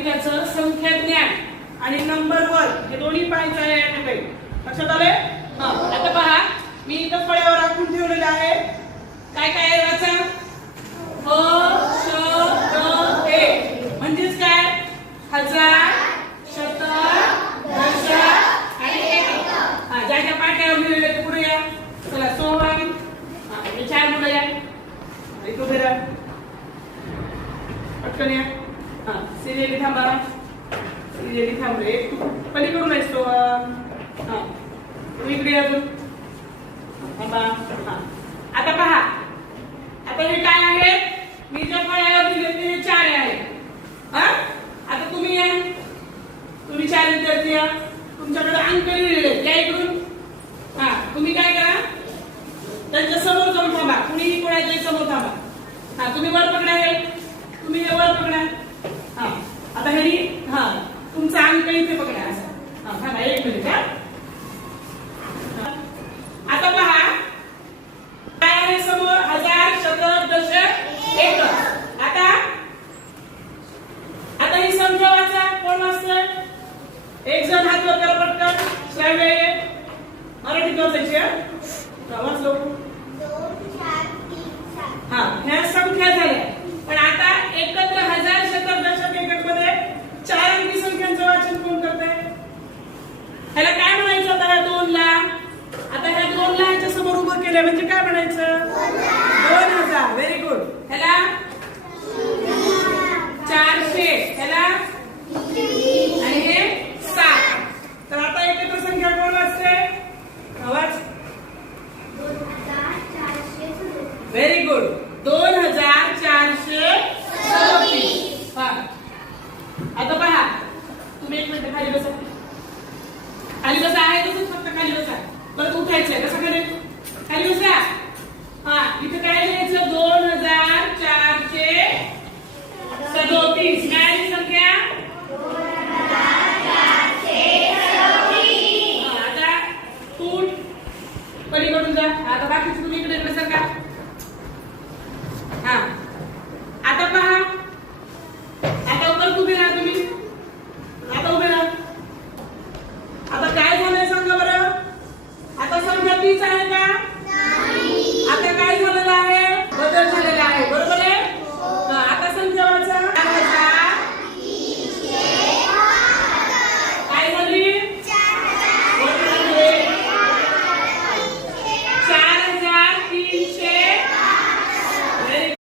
गणिताचं संख्या ज्ञान आणि नंबर वन हे दोन्ही पाहायचं आहे या ठिकाणी. लक्षात आले? आता पहा मी इथं फळ्यावर आखून ठेवलेलं आहे. काय काय आहे वाचा? श द ए म्हणजेच काय? हजार, शतक, दशक आणि एकक. ज्या ज्या पाट्यावर लिहिलेलं आहे ते पुढे या. चला सोहम. हे चार मुलं या. इथं उभे राहा. पटकन या. सिरियली थांबा. सिरियली थांब रे. पलीकडून आहे सोहम. तू इकडे अजून थांबा. आता पहा. आता हे काय आहे? मी ज्या फळ्यावर दिले ते चार आहे. आता तुम्ही या. तुम्ही चार विद्यार्थी या. तुमच्याकडे अंक लिहिलेले या इकडून. तुम्ही काय करा? त्यांच्या समोर जाऊन थांबा. कुणीही कोणाच्या समोर थांबा. तुम्ही वर पकडा हे. तुम्ही हे वर पकडा. आता हे तुमचा अंक इथे पकडा असा. थांबा एक मिनिट. आता पहा काय आहे समोर? हजार, शतक, दशक, एकक. आता ही संख्या वाचा. कोण वाचतं? एक जण हात वर करा पटकन. श्राव्य मराठीत वाचायची. वाचलो. ह्या संख्या झाल्या. पण आता एकत्र हजार, शतक, दशक, एकक मध्ये चार अंकी संख्यांचं वाचन कोण करतंय? ह्याला काय म्हणायचं आता? ह्या दोनला. आता ह्या दोनला ह्याच्या समोर उभं केलं म्हणजे काय म्हणायचं?